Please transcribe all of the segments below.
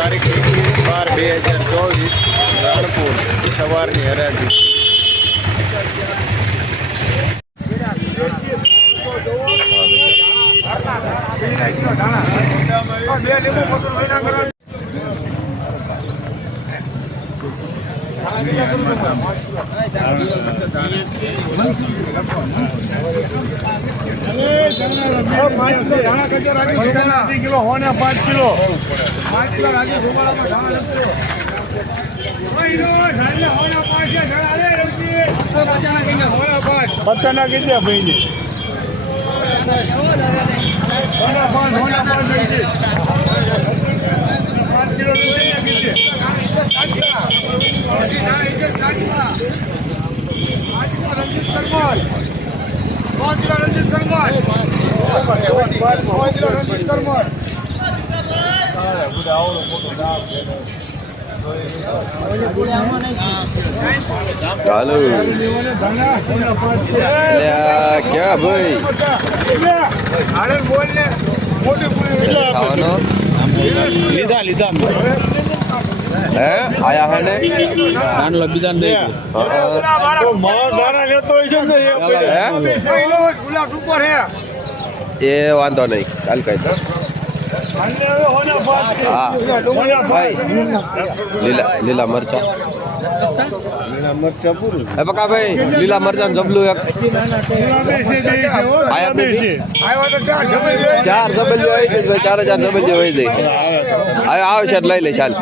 તારીખ 21/12/2024 રાણપુર સવારની હરાજી. કિલો હોને 5 કિલો 5 ના કીધા ભાઈ ને 5 કિલો ચાલો ક્યાં ભાઈ ખાવાનો લીધા હે આયા હે ને નાનલો બીજા ને દાણા લેતો હોય છે ને એ વાંધો નહીં ચાલ કઈ હા ભાઈ લીલા મરચા હે પકા ભાઈ લીલા મરચા જબલું એક આયા નથી 4 જબલ હોય છે ભાઈ 4 જબલ હોય છે આવે છે લઈ લે ચાલ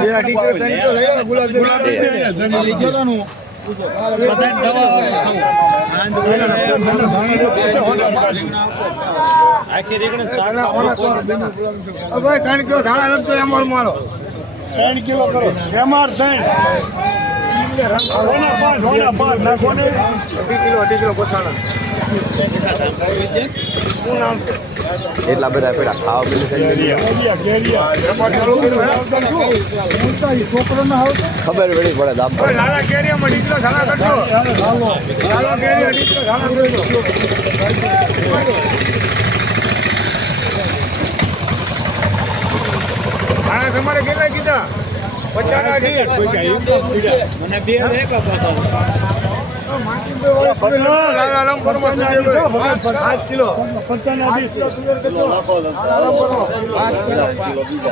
આખી રેગણ 3 કિલો ધાણા લગતો એમર મારો 3 કિલો કરો એમર 3 હોના 5 નાખો ને 2 કિલો કોસાણા શું નામ છે એટલા બધા પેડા ખાવા પીને ખબર પડી પડે દામ લાલા કેરિયામાં નીકળો ધાણા કરજો લાલા કેરિયા નીકળો ધાણા કરજો ધાણા તમારે કેટલા કીધા 50 ના દી મને 2 દેખા પાછા લાલા લંબર માં 5 કિલો 50 ના દી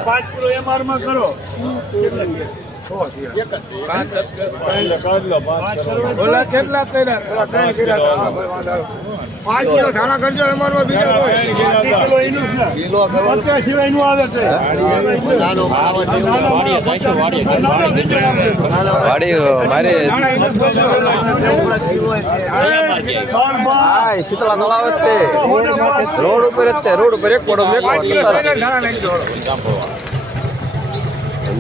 5 કિલો એમઆર માં કરો કેટલા કર્યા 5 કિલો ધાણા કરજો એમઆર માં બીજા સિવાય નું આવે છે વાડી મારે શીતળા તળાવ જ તે રોડ ઉપર જ તે રોડ ઉપર એક પડો મેકો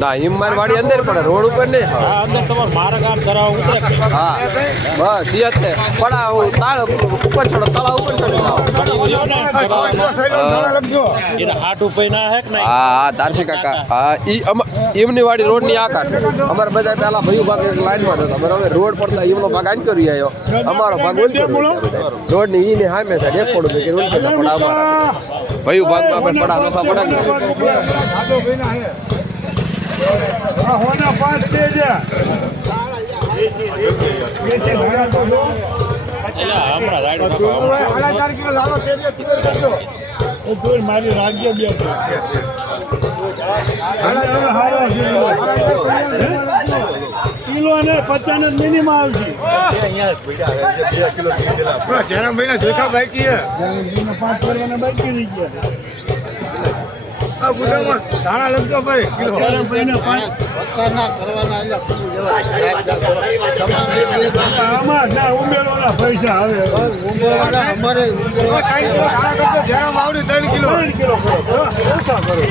ના એમ મારી વાડી અંદર પડે રોડ ઉપર ને અંદર તમાર મારા ગામ ધરાવ ઉતરે હા બસ ઈ જ તે પડા તાળ ઉપર ચડો તળાવ ઉપર ચડી જાવ એના હાટ ઉપર ના હે કે નહીં હા તારસી કાકા હા ઈ એમની વાડી રોડ ની આ કાઢ અમાર બધા પેલા ભયું ભાગ લાઈન માં હતા અમારે હવે રોડ પર એમનો ભાગ આન કરી આવ્યો અમારો ભાગ ઓલ રોડ ની ઈ ને સામે છે એક પડો કે રોડ પર પડા અમારા ભયું ભાગ માં આપણે પડા નફા પડા હોના 5 છે જે હમણાં રાઈડ 4 કિલો લાલો તે જે તુર કરજો એ તુર મારી રાજ્ય બે કિલો ને 50 ને મિનિમમ આવશે જરા મહિના જોખા બાકી હે 5 કરવાના બાકી રહી ગયા આ બુધામાં ધાણા લગતો ભાઈ કિલો ના કરવાના આમાં ના ઉમેરવાના પૈસા આવે ઉમેરવાના અમારે ધાણા કરતો જ્યારે આવડી 3 કિલો કરો ઓછા કરો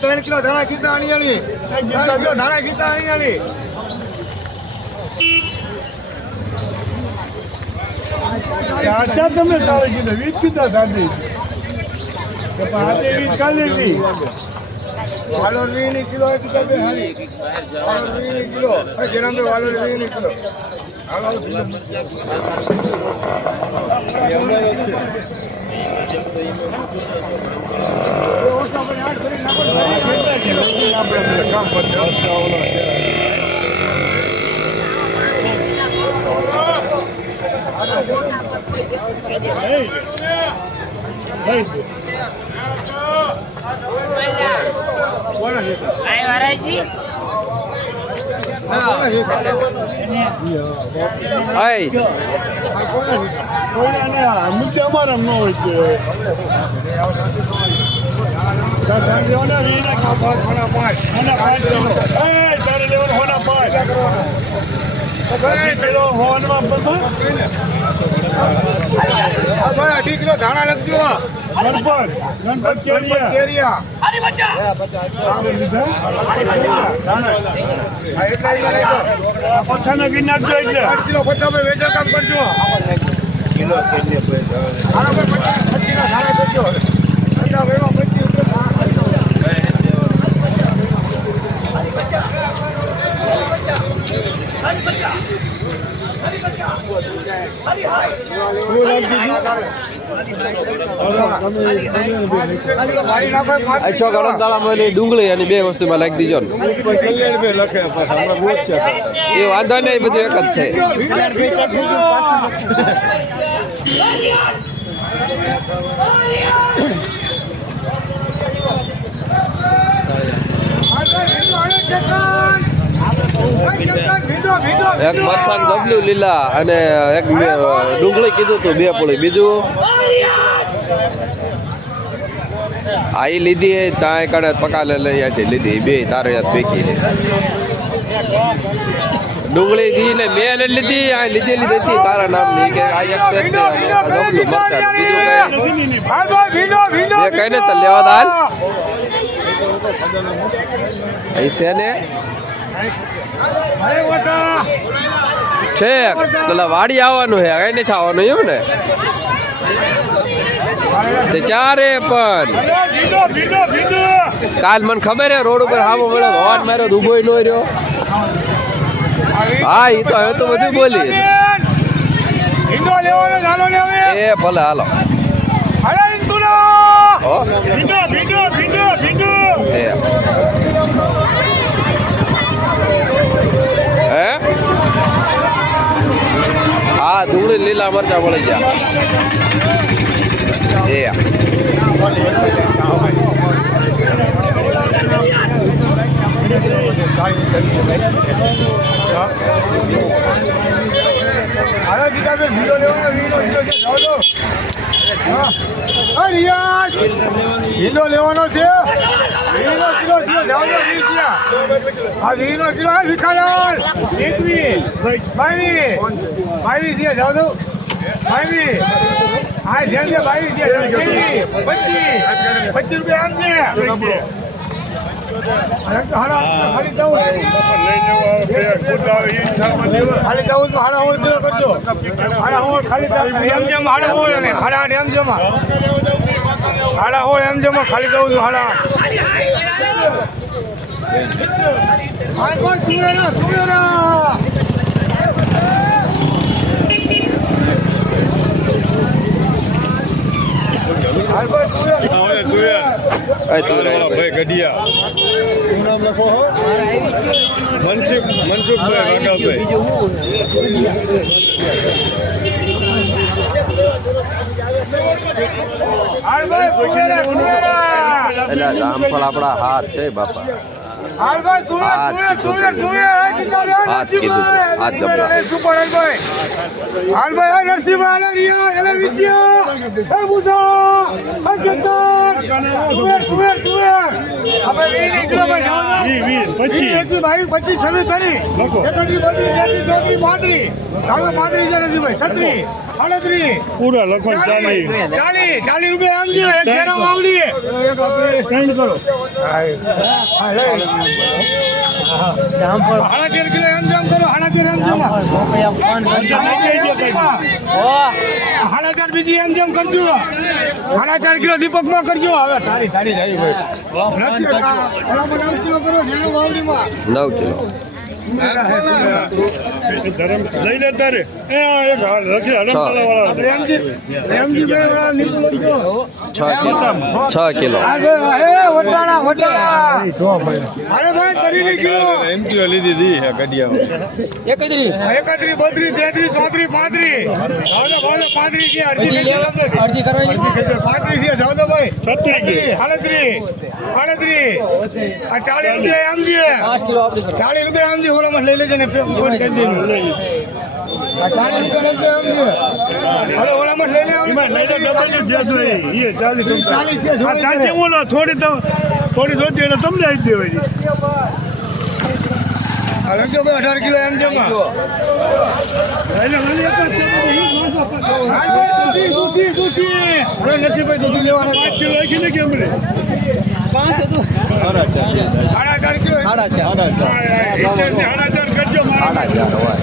ત્રણ કિલો ધાણા ગીતા અણિયાળી 3 કિલો ધાણા ગીતા અણિયાળી આચા તમે ચાલે કીધું 20 કીધા દાદી કે 20 ચાલે વાલોર 20 કિલો હતી બે હાલી વાલોર 20 કિલો જેના બે વાલોર 20 કિલો હાલો મુદ્દે અમારા ન હોય અઢી કિલો ધાણા લખજો ગણપત કેરિયા પથ્થાના ગી નાખજો એટલે 8 કિલો પથ્થા વેચાણ કામ કરજો કિલો ધાણા કરજો અશો ગરમ દાળામાં ડુંગળી અને બે વસ્તુમાં લાગી દીજો ને એ વાંધો નહીં બધું એક જ છે એક મરસાન ગબલું લીલા અને એક ડુંગળી કીધું તું બે પોળી બીજું આ લીધી ત્યાં કણે પકાલે લઈ છે લીધી બે તારે યાદ પૈકી લે ડુંગળી દી ને મેં લીધી આ લીધેલી હતી તારા નામની કે આ એક ગબલું મરચાં બીજું કઈ ને તો લેવા દાલ અહીં છે ને છે પેલા વાડી આવવાનું છે કઈ નથી આવવાનું એમ ને તે ચારે પણ કાલ મને ખબર હે રોડ ઉપર હામો મળ્યો હોર્ન માર્યો તો ઉભો ન રહ્યો હા એ તો હવે તો બધું બોલી એ ભલે હાલો હા ડુંગળી લીલા મરચા મળી ગયા એ હિંદો લેવાનો છે વિખાલાલ બાવીસ છે જાવ દો બાવીસ હા ધ્યાન દે બાવીસ છે 25 રૂપિયા આમ છે ખાલી દઉં ખાલી દઉં તો હાડા હોળ કરજો હાડા હોળ ખાલી એમ જેમ હાડા હોળ ને હાડા એમ જમા હાડા હોળ એમ જમા ખાલી દઉં તો હાડા રામફળ આપણા હાથ છે બાપા હાથ કીધું હાથ છત્રી 38 પૂરા લખો 40 40 રૂપિયા આમ છે એક ઘેરા વાવડી સેન્ડ કરો હાડા 13 કિલો એમ જામ કરો હાડા 13 એમ જામ હાડા 4 બીજી એમ જામ કરજો હાડા 4 કિલો દીપકમાં કરજો હવે તારી થઈ ભાઈ 9 કિલો કરો ઘેરા વાવડીમાં 9 કિલો લઈ લે તારે એક લખી હરમશાળા વાળા પ્રેમજી ભાઈ નીકળો લખજો 6 કિલો વટાણા અરે ભાઈ તરી કિલો એમટીઓ લીધી હતી ગડિયા 31 32 33 34 35 બોલો 35 છે અડધી કરવાની 35 છે જાવ તો ભાઈ 36 38 આ 40 રૂપિયા આમ છે 40 રૂપિયા આમ છે ઓલામાં લઈ લેજે ને ફોન કરી દેજો આ 40 રૂપિયા આમ છે અરે ઓલામાં લઈ લે લઈ લે ડબલ જે જોઈએ એ 40 છે આ ચાલજે બોલો થોડી જોતી એટલે તમને આપી દેવાય આ લખજો ભાઈ 18 કિલો એમ જેમાં દૂધી હવે નરસિંહભાઈ દૂધી લેવાના 5 કિલો રાખીને કેમ રે 5 હતું 4.5 કિલો 4.5 કરજો 8,000 હોય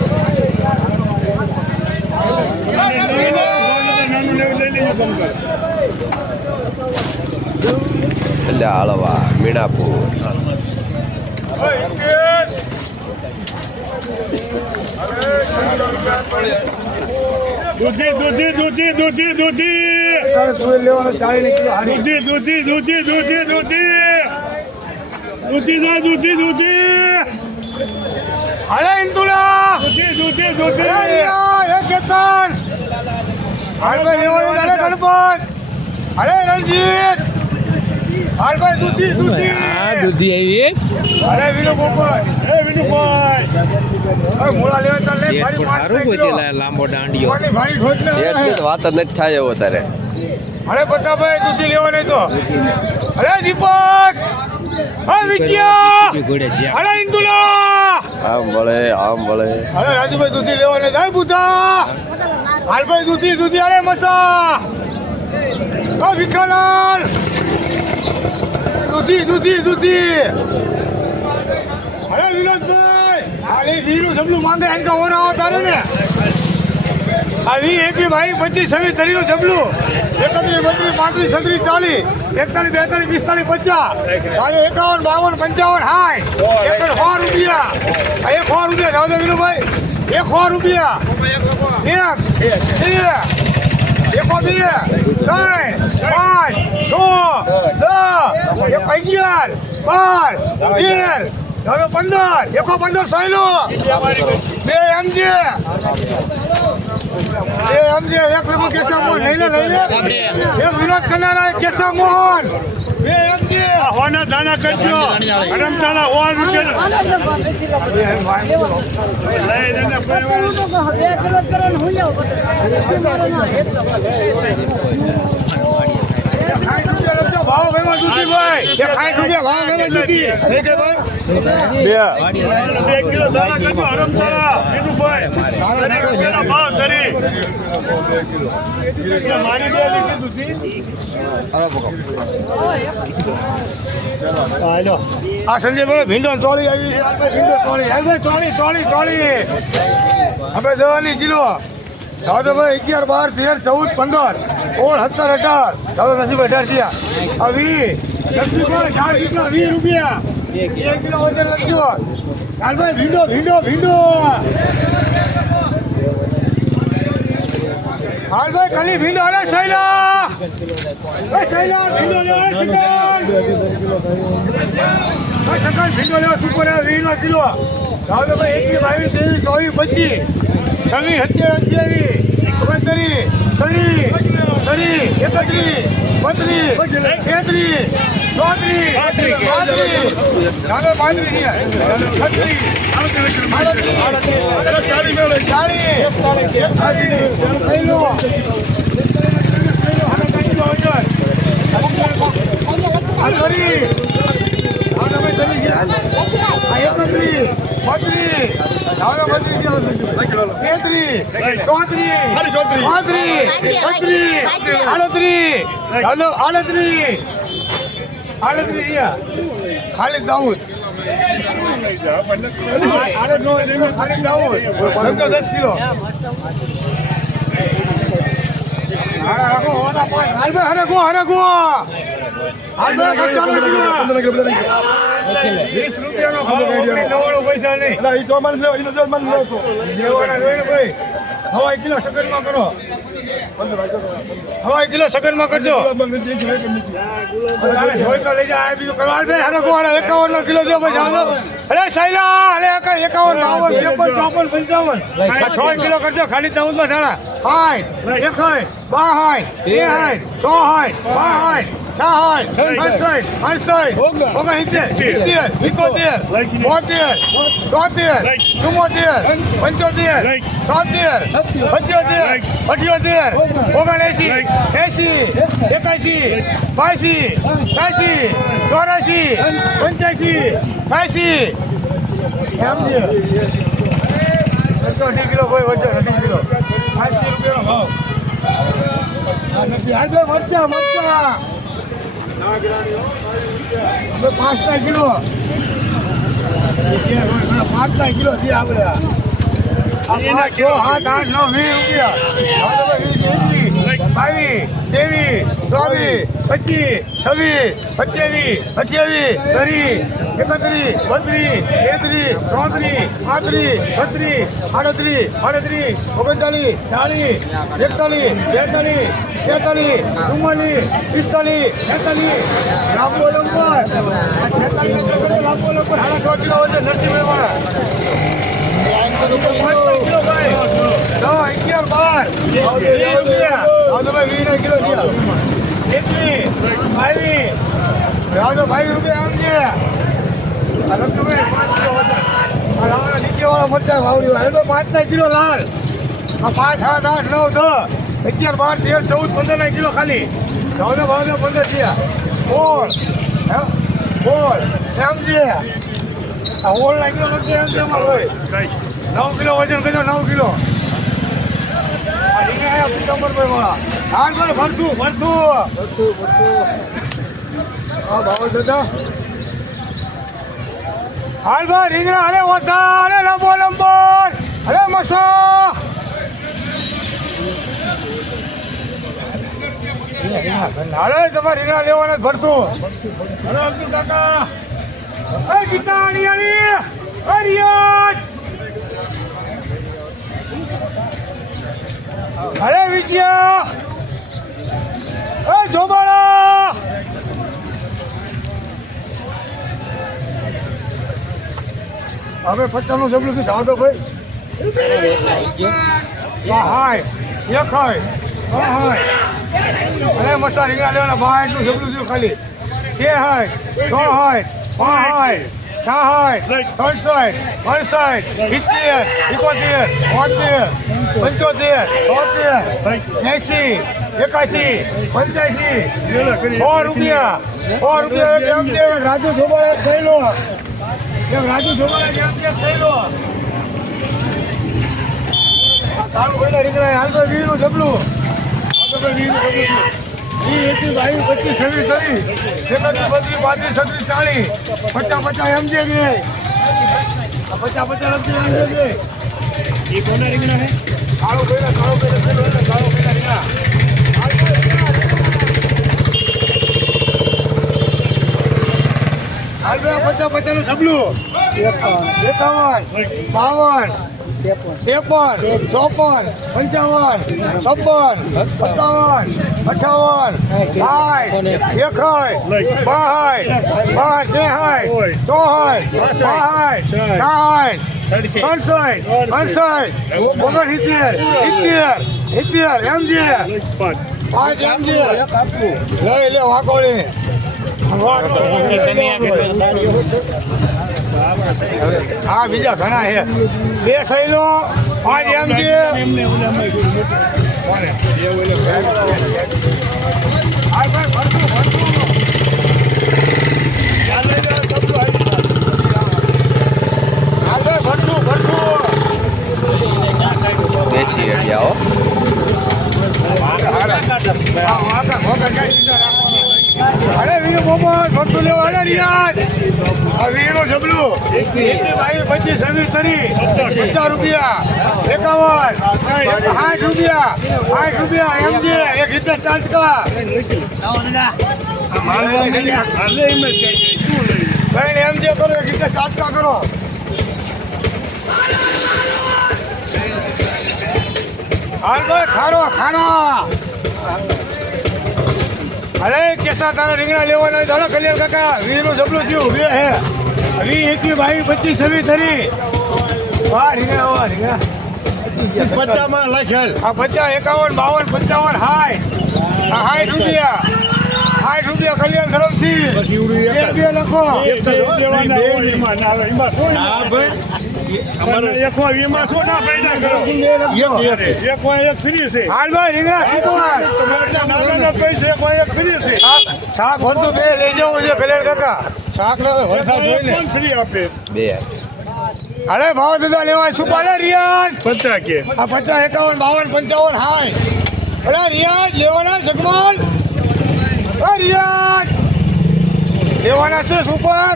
એટલે હળવા મીણાપુર અરે ઇન્દુલા એક કેતન હાલ ભાઈ લેવાનું અરે ગણપત અરે રણજીત હાલ ભાઈ દૂધી આવી અરે વિનુભાઈ અરે મોળા લેવા તાર લે ભારી માર લાંબો દાંડિયો ભારી ઢોચ ને એટલી તો વાત જ નથી થાય એવો તારે અરે બતાભાઈ દૂધી લેવા નહીં તો અરે દીપક અરે વિજયા અરે ઇન્દુલા આમ ભળે અરે રાજુભાઈ દૂધી લેવા નહીં જાય બુધા હાલભાઈ દૂધી અરે મસા અરે વિખાલાલ દૂધી અરે વિનોદભાઈ અરે વીરું જબલું માંગે એનકા ઓરા આવો તારે ને આવી એકી ભાઈ 25 26 તરીનું જબલું 31 32 35 36 40 41 42 45 50 51 52 55 60 100 રૂપિયા 100 રૂપિયા જાવ દે વિનુભાઈ 100 રૂપિયા એક બે 15 સાયલો બે એમજે એક લેવું કેશવ મોહન લઈ લે એક વિનોદ કનારા એક કેશવ મોહન બે એમજે હોના દાણા કરજો હરમશાળા 60 આ સંજય બોલો ભીંડો તોળી આવી છે ભીંડો તોળી હવે 10 કિલો દાદા ભાઈ 11 12 13 14 15 16 17 18 દાદા નસીબ 18 થયા આ 20 20 રૂપિયા 1 કિલો વજન લખજો હાલભાઈ ભીંડો હાલભાઈ ખાલી ભીંડો અરે શૈલા ભીંડો લેવા ચિકન ભીંડો લેવા સુપર 20 કિલો દાદા ભાઈ 21 22 23 24 25 27 32 જાવદો 32 ખાલી દાઉદ ખાલી દાઉદ 10 કિલો પૈસા નહીં હવા કિલો સગનમાં કરો હવા કિલો સગનમાં કરજો જોઈ તો લઈ જાય બીજું કરવા 51 કિલો દો ભાઈ જાવ અરે સાયલા અરે 51 52 53 55 6 કિલો કરજો ખાલી 14 માં ધાણા 60 61 62 કિલો ભાઈ વચ્ચે 80 રૂપિયાનો ભાવ મરચા 5 કિલો 5 કિલો થી આપણે 5 6 7 8 9 ₹20 રૂપિયા નીચે વાળા મરચા વાવડી તો 5 કિલો લાલ 5 7 8 9 10 11 12 13 14 15 કિલો ખાલી 14 15 થયા ઓળ સમજે આ ઓળ ના કિલો નથી એમ છે અમારે હોય 9 કિલો વજન કરજો 9 કિલો હાલ ભાઈ ભરતું હા ભાવ દાદા હાલ ભાઈ રીંગણા અરે ઓછા અરે લંબો અરે મસા અરે તમારે રીંગણા લેવાના ભરતું અરે અબ્દુલ કાકા ગીતા હરિયાજ અરે વિજયા જોબાળા હવે 50 નું જબલું થી જાવ તો ભાઈ અરે મસ્તા રીંગણા લેવાના 62 નું જબલું થયું ખાલી 100 રૂપિયા રાજુ જોબાળા થયેલો રાજુ જોબાળા જેમ થયેલો તારું ભાઈ રીંગણા હાલ તો 20 નું જબલું 20 નું જબલું 21 22 25 26 30 31 32 33 40 50 એમજે બે 50 એમજે બે એ કોના રીંગણા હે કાળો ભાઈ રીંગણા હાલ 50 નું જબલું 51 52 53 54 55 56 57 58 લે વાકોળી હા બીજા ઘણા છે 2 સૈલો 5 એમજી ભરતું અરે વીરો મોહમ્મદ ફરતું લેવો અરે રિયાજ આ વીરો જબલું 21 22 25 26 30 50 રૂપિયા 51 60 રૂપિયા એમજે એક રીતે ચાર્જ કા ભાઈ એમજે કરો એક રીતે ચાર્જ કા કરો હાલ ભાઈ ખારો અરે કેસા તારા રીંગણા લેવાના દાદા કલ્યાણ કાકા વીરનું જબલું થયું વે હે 21 22 25 26 વાહ રીંગણા 50 માં લખેલ આ 50 51 52 55 60 કલ્યાણ ધરમસિંહ બે લખો શાક ભરતું બે લઈ જવું છે કલ્યાણ કાકા શાક લેવે વરસાદ જોઈને ફ્રી આપે બે અરે ભાવ દાદા લેવાય શું પાલે રિયાજ 50 કે આ 50 51 52 55 હાય અરે રિયાજ લેવાના જગમાલ અરે રિયાજ લેવાના છે સુપર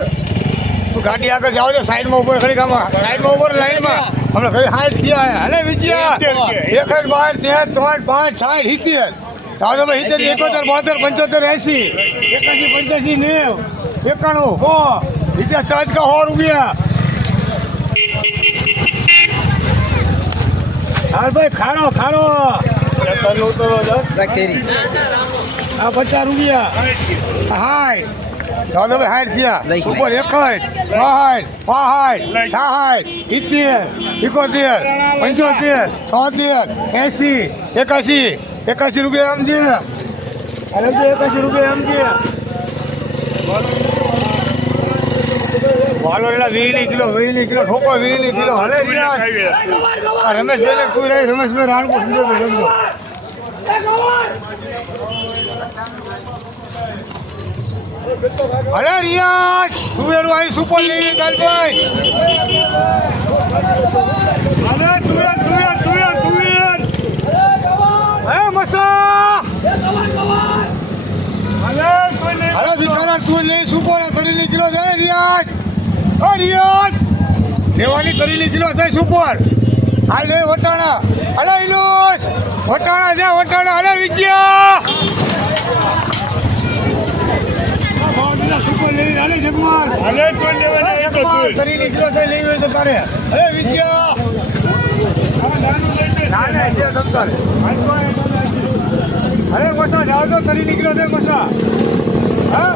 ગાડી આગળ જાવ તો સાઈડમાં ઉપર ખડી ગામમાં સાઈડમાં ઉપર લાઈનમાં હમણાં ઘરે 60 થયા અરે વિજયા 1 12 13 5 60 70 દાદા ભાઈ 70 71 72 75 80 81 85 90 91 વિજયા ચાર્જ કા 100 રૂપિયા હાલ ભાઈ ખારો આ 50 રૂપિયા હાય દાદા ભાઈ 60 થયા ઉપર 61 62 63 71 રૂપિયા સમજે અરે 81 રૂપિયા સમજે વાલો રેલા 20 કિલો ઠોકો 20 કિલો હલે રિયાજ રમેશભાઈ ને કોઈ રહી રમેશભાઈ રાણકો સુંદરભાઈ રમજો અરે રિયાજ તુવેર આવી સુપર લેવી કાલભાઈ અરે તુવેર હે મસા અરે ભિખારા તું લે સુપર તરીલી કિલો દે રિયાજ ઓ રિયાજ લેવાની તરીલી કિલો દે સુપર હાલ દે વટાણા અરે ઇલોસ વટાણા અરે વિજયા સુપર લેવી અરે જગમાલ તરીલી કિલો દે લેવી હોય તો તારે અરે વિજયા અરે મસા જાઓ તો તરી નીકળ્યો છે મસા હા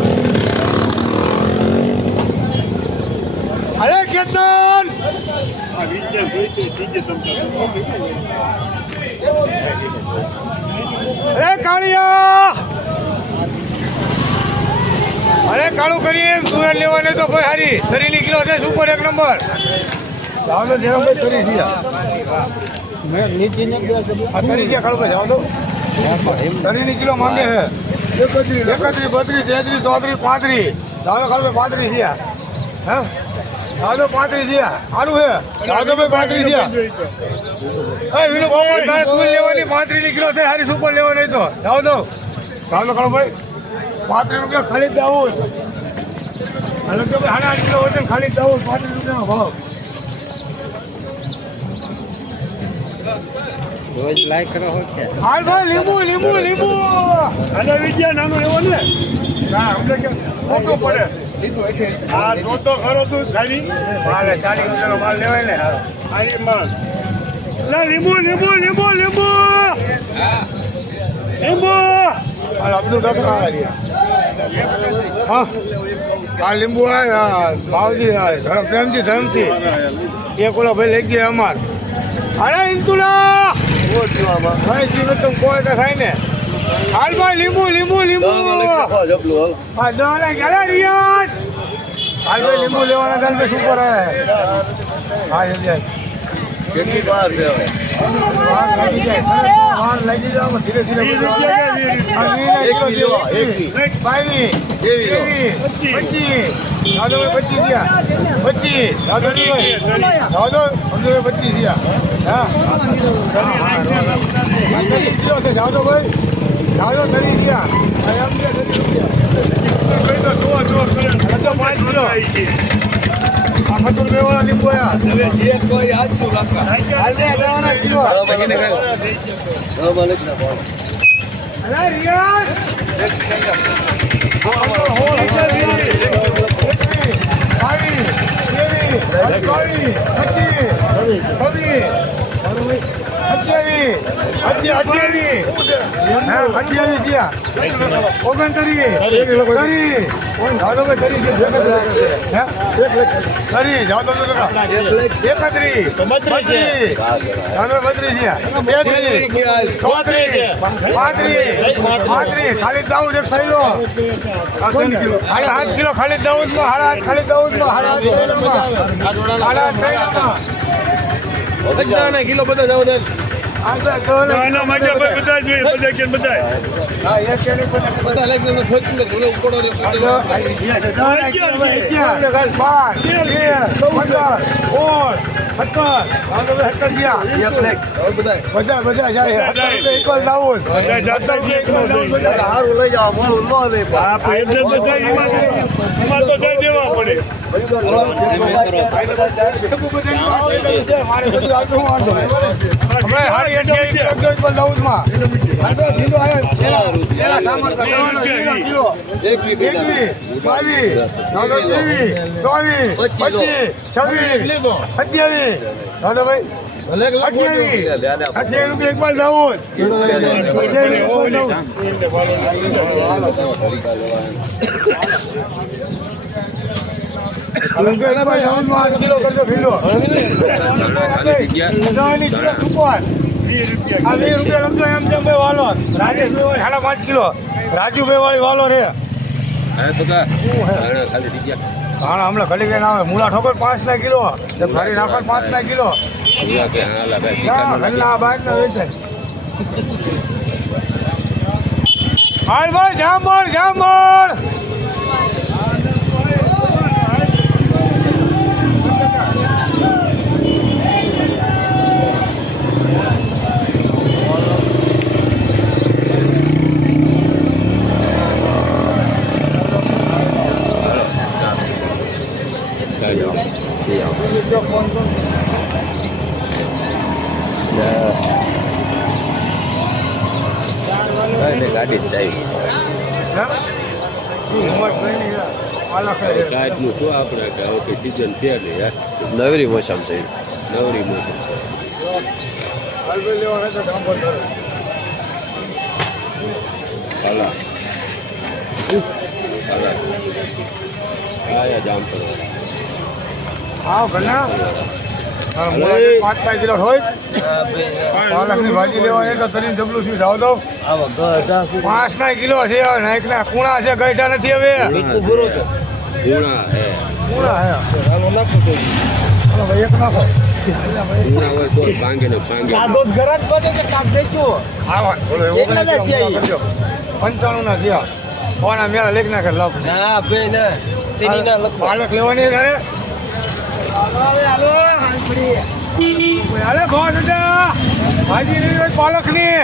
અરે કેતન અરે કાળિયા અરે કાળું કરીએ તુવેર લેવાને તો ભાઈ હારી તરી નીકળ્યો છે સુપર 1 નંબર જાઓ તો જેરાભાઈ તરી થયા તરી ગયા કાળું ભાઈ જાઓ તો તરીની કિલો માંગે છે 31 32 33 34 35 દાદો ખાલી 35 થયા હા દાદો 35 થયા સારું છે દાદો ભાઈ 35 થયા એ વિનુ બાબા તારે તું લેવાની 35 કિલો થાય હારી સુપર લેવો નહીં તો જાઓ દો દાદો ખાલો ભાઈ 35 રૂપિયા ખાલી જ આવું હાલો તો ભાઈ 8 કિલો વજન ખાલી જ આવું 35 રૂપિયાનો ભાવ રોજ લાઈક કરો હોય કે હાલ ભાઈ લીંબુ અને વિજયા નાનો એવો ને ના અમને કે મોટો પડે હા જોતો ખરો તું ખાલી માલ 40 રૂપિયાનો માલ લેવાય ને ખાલી માલ લા લીંબુ હાલ અબ્દુલ કાકા હા આ લીંબુ ભાવજી ધરમસિંહ એક ઓલો ભાઈ લઈ ગયા અમાર અરે ઇન્તુલા ભાઈ જીવ તો કોઈ તો થાય ને હાલ ભાઈ લીંબુ હા દોલા ગયા રિયાજ હાલ ભાઈ લીંબુ લેવાના ગાલ પે સુપર હે હા સમજાય કેટલી વાર છે હવે વાર લાગી જાય ધીરે ધીરે 1 કિલો 22 દાદો 25 થયા 25 દાદો 25 થયા હા કિલો છે દાદો ભાઈ જાજો તરી ગયા એમ કે તરી રૂપિયા તો 5 કિલો આ મધુર બેવાળા લીંબોયા હાલે દેવાના કિલો અરે રિયાઝ હોલ ખાલી દાઉદ એક સહેલો 8.5 કિલો ખાલી દાઉદ માં 8.5 ખાલી દાઉદ માં કિલો બધા જાવ દે આના માટે બધા જોઈએ બધા કેમ બધા હા એક કે બધા લાગી ને ફોટો ધોલો પડો રે બધા જાય એકવાર દાઉદ સારું લઈ જાવ મોડું ન લે આ પેડને બધા એમાં તો દઈ દેવા પડે મારે બધું આવતું વાંધો અમે હારી 28 કિલો દાઉદમાં આટલો ઢીલો આવ્યો છેલ્લા સામાન કરવાનો કિલો 21 22 23 24 25 26 27 દાદા ભાઈ 28 રૂપિયા એક બાર દાઉદ કિલો કરજો ભીલો રાજેશ 5 કિલો રાજુભાઈ વાળી વાલો રે હમણાં ખલી ગઈ આવે મૂળા ઠોકર 5 ના કિલો ફરી નાખો 5 ના કિલો હાલ ભાઈ જામણ જામણ ગાડી ચાવી નવરી મોસમ છે નવરી મોસમ જામ હા ઘણા 5 કિલો હોય પાલકની ભાજી લેવાની તો તરી ડબલું શું જાવ દો 5 ના કિલો છે નાઈક ના કુણા છે ગઈઢા નથી હવે કુણા હે હાલો નાખો તો હાલો ભાઈ એક નાખો કુણા હોય તો ભાંગે ને ભાંગે કાદો ગરજ બને કે કાપ દેજો હા બોલો એવું ના થયા 95 ના થયા કોના મેળા લેખ ના કર લાવ ના બે ના તેની ના લખ પાલક લેવાની રે હાલે ભાજી લેવી પાલક ની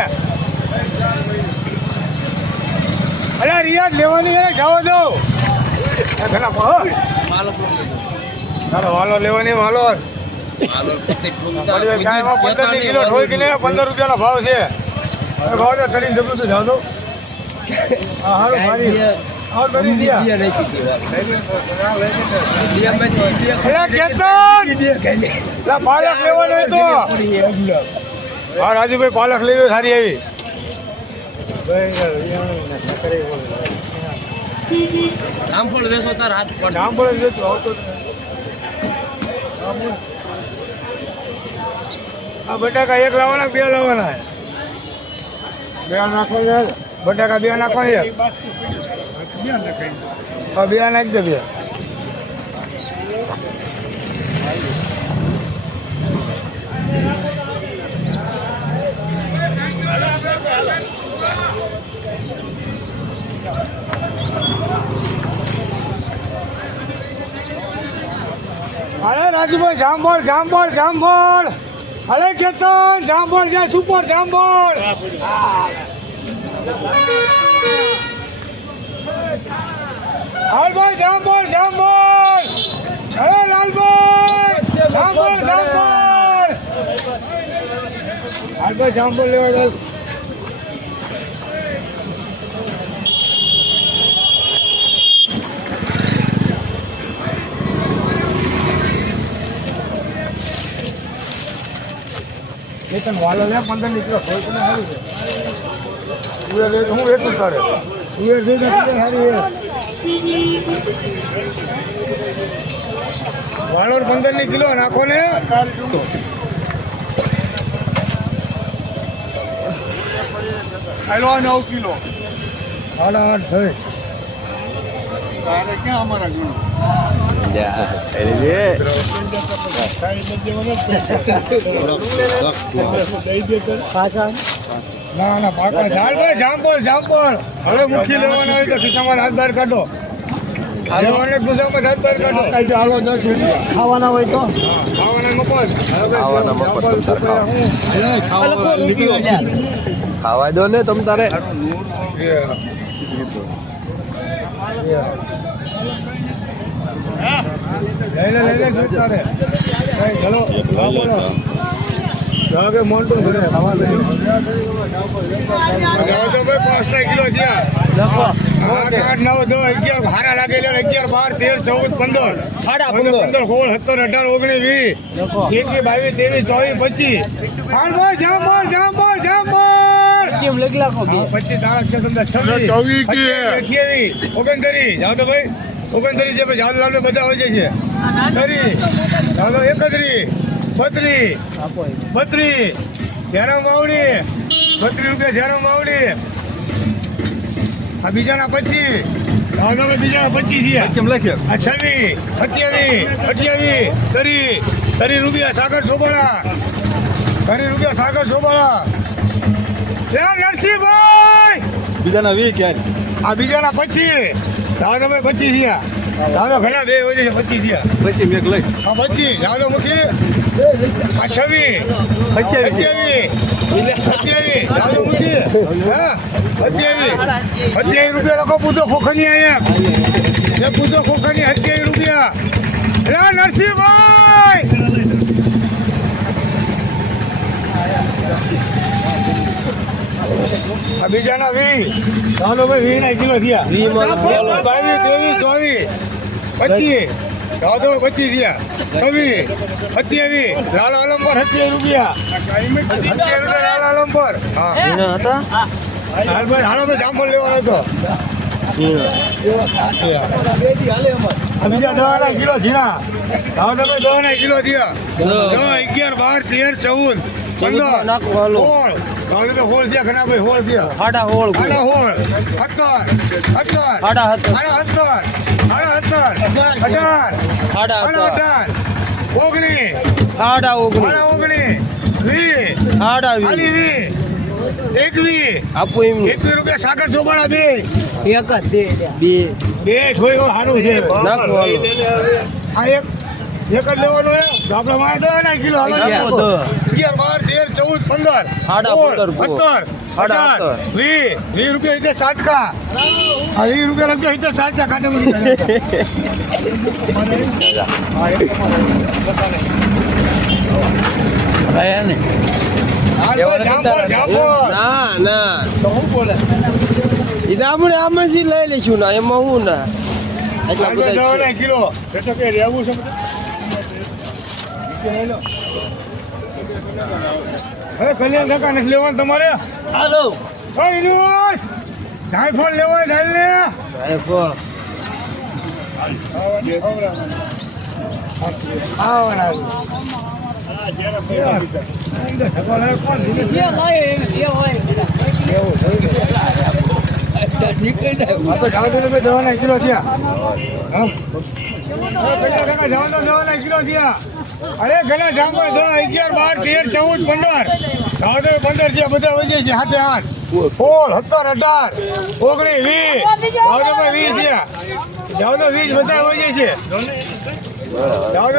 અરે રિયાદ લેવાની જવા દો વાલો લેવાની વાલો 15 કિલો ઢોઈ કિલો 15 રૂપિયાનો ભાવ છે ભાવ તો કરીને જબલું તો જાવ દો હા હાલો મારી પાલક લેવાનો તો હા રાજુભાઈ પાલક લેવી સારી આવી જામફળ વેચો તાર હાથ પણ જામફળ વેચો આવતો આ બટાકા એક લાવવાના 2 લાવવાના 2 નાખવાના બટાકા 2 નાખવાના હા 2 નાખી દે 2 અરે રાજુભાઈ જામફળ જામફળ જામફળ અરે કેતન જામફળ જ્યાં સુપર જામફળ હાલભાઈ જામબોલ જામબોલ અરે લાલભાઈ જામબોલ જામબોલ હાલભાઈ જામબોલ લેવા જાવ તને વાલો લે 15 નીકળો થોડું તને સારું છે ઉયર લે હું એટલું તારે ઉયર જઈ ને સારી વાળો 15 ની કિલો નાખો ને આલો 9 કિલો સાડા 8 થઈ તારે ક્યાં અમારા ગણો ના ના પાકા ઝાડભાઈ જામપોલ જામપોલ હવે મુઠ્ઠી લેવાના હોય તો ખિસ્સામાં હાથ બહાર કાઢો લેવાને ખિસ્સામાં હાથ બહાર કાઢો હાલો ખાવાના હોય તો ખાવાના મફત ખાવાના મફત તમ તારે ખાવા દો ને તમ તારે લઈને તારે ચલો બોલો કે મોન્ટો ઘરે ખાવા લઈ તો ભાઈ 5 કિલો થયા 8 9 10 11 હારા લાગે 11 12 13 14 15 15 16 17 18 19 20 21 22 23 24 25 હાલભાઈ જામબોલ જામબોલ જામબોલ 25 તારા છે તમને 26 28 29 જાવ તો ભાઈ 29 છે ભાઈ જાવ લાલ બધા હોય છે 30 જાવ 31 32 જયરામ વાવડી 32 રૂપિયા જયરામ વાવડી આ બીજાના 25 દાદામાં બીજાના 25 થયા કેમ લખ્યો આ 26 28 30 રૂપિયા સાગર ચોબાળા 30 રૂપિયા સાગર ચોબાળા નરસિંહભાઈ બીજાના 20 ક્યારે આ બીજાના 25 દાદામાં 25 થયા દાદા ઘણા બે હોય છે 25 થયા 25 મેક લઈ હા 25 દાદા મૂકી આ 26 28 દાદા મૂકી હા 28 રૂપિયા લખો પૂછો ખોખની અહીંયા પૂછો ખોખની 28 રૂપિયા નરસિંહભાઈ આ બીજાના 20 ચાલો ભાઈ 20 ના કિલો થયા 22 23 24 25 દાદો 25 થયા 26 27 લાલ આલમ પર 27 રૂપિયા 27 રૂપિયા લાલ આલમ પર હા હાલ ભાઈ હાલો ભાઈ જામફળ લેવાનો હતો બીજા 10 ના કિલો થયા દાદો ભાઈ 10 ના કિલો થયા 10 11 12 13 14 15 હોળ થયા ઘણા ભાઈ હોળ થયા હાડા હોળ 21 રૂપિયા સાગર ચોબાળા બે જોયો સારું છે આ એક જ લેવાનો હે તો આપણે મારે 10 ના કિલો હાલો 11 12 13 14 15 17 18 20 રૂપિયા એટલે સાતકા આ 20 રૂપિયા લગતા એટલે સાતકા કાઢે આમાંથી લઈ લઈશું ના એમાં હું ના એટલા બધા કિલો રહેવું છે હવે કલ્યાણ કાકા નથી લેવાનું તમારે હાલો જાયફળ લેવાય જાય જવાના કિલો થયા જવાના કિલો થયા અરે ઘણા જામફળ 10 11 12 13 14 15 બધા વજે છે હાથે હાથ 16 17 18 19 20 20 બધા વજે છે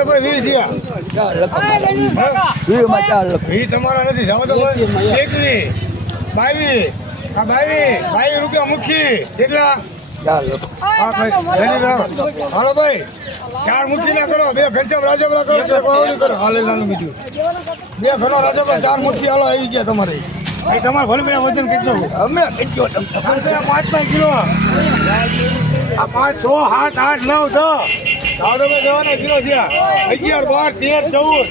ભાઈ 20 થયા તમારા નથી 21 22 આ 22 રૂપિયા મૂકી કેટલા હા ભાઈ જરી રાવ. હાલો ભાઈ 4 મૂકી ના કરો 2 ઘંચમ રાજપરા કરો 2 વાવડી કરો હાલે નાનું બીજું 2 ઘણો રાજપરા 4 મૂકી હાલો આવી ગયા તમારે ભાઈ તમારે ભલે ભાઈ વજન કેટલું હમણાં કેટલો 5 કિલો આ 5 6 7 8 9 10 દાદો ભાઈ કિલો થયા 11 12 13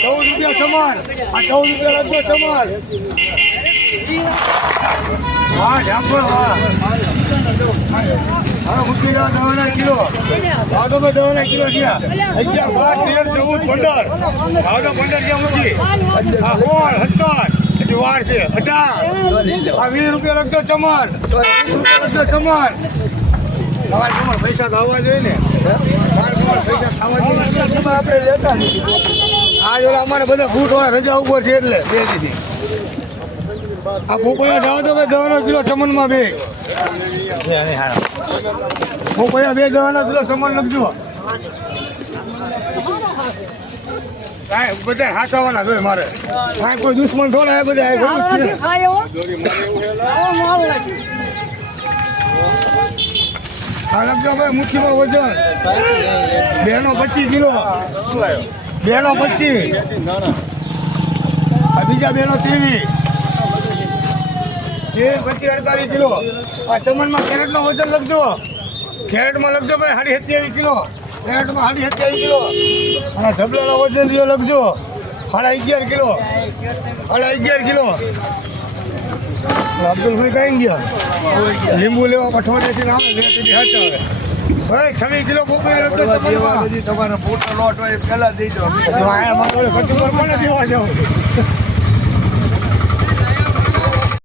14 સમાન આ 14 રૂપિયા લગભગ સમાન હા જામફળ હા હા મૂકી દો દવાના કિલો દાદો ભાઈ દવાના કિલો થયા 11 12 13 14 15 દાદો 15 ક્યાં મૂકી હા 16 17 હજી વાર છે 18 આ 20 રૂપિયા લગતો સમાન 20 રૂપિયા લગતો સમાન તમારે તમારે પૈસા તો આવવા જોઈએ ને તમારે પૈસા ખાવા જોઈએ આપણે લેતા નથી. આ જોડે અમારે બધા ફૂટ હોય રજા ઉપર છે એટલે બે દીધી આ પોપૈયા જાવ તો ભાઈ 10 કિલો ચમનમાં 2 પોપૈયા 2 કિલો ચમન લખજો કાંઈ બધા હાચવાના જોઈએ મારે કાંઈ કોઈ દુશ્મન થોડા બધા આ લખજો ભાઈ મુઠ્ઠીમાં વજન 2 નો 25 કિલો 2 નો 25 આ બીજા 2 નો 23 એ 25 કિલો આ ચમનમાં કેરેટનો વજન લખજો કેરેટમાં લખજો ભાઈ 27 કિલો કેરેટમાં 27 કિલો અને ઢબલાનો વજન દિયો લખજો 11.5 કિલો 11.5 કિલો અબ્દુલભાઈ કઈ ગયા લીંબુ લેવા પઠવાડિયાથી આવે લે તેથી હાચા આવે ભાઈ 26 કિલો પોપૈયા લખજો ચમનમાં તમારો મોટો લોટ હોય એ પહેલા દઈ દો. કચુંબર કોને દેવા જાવ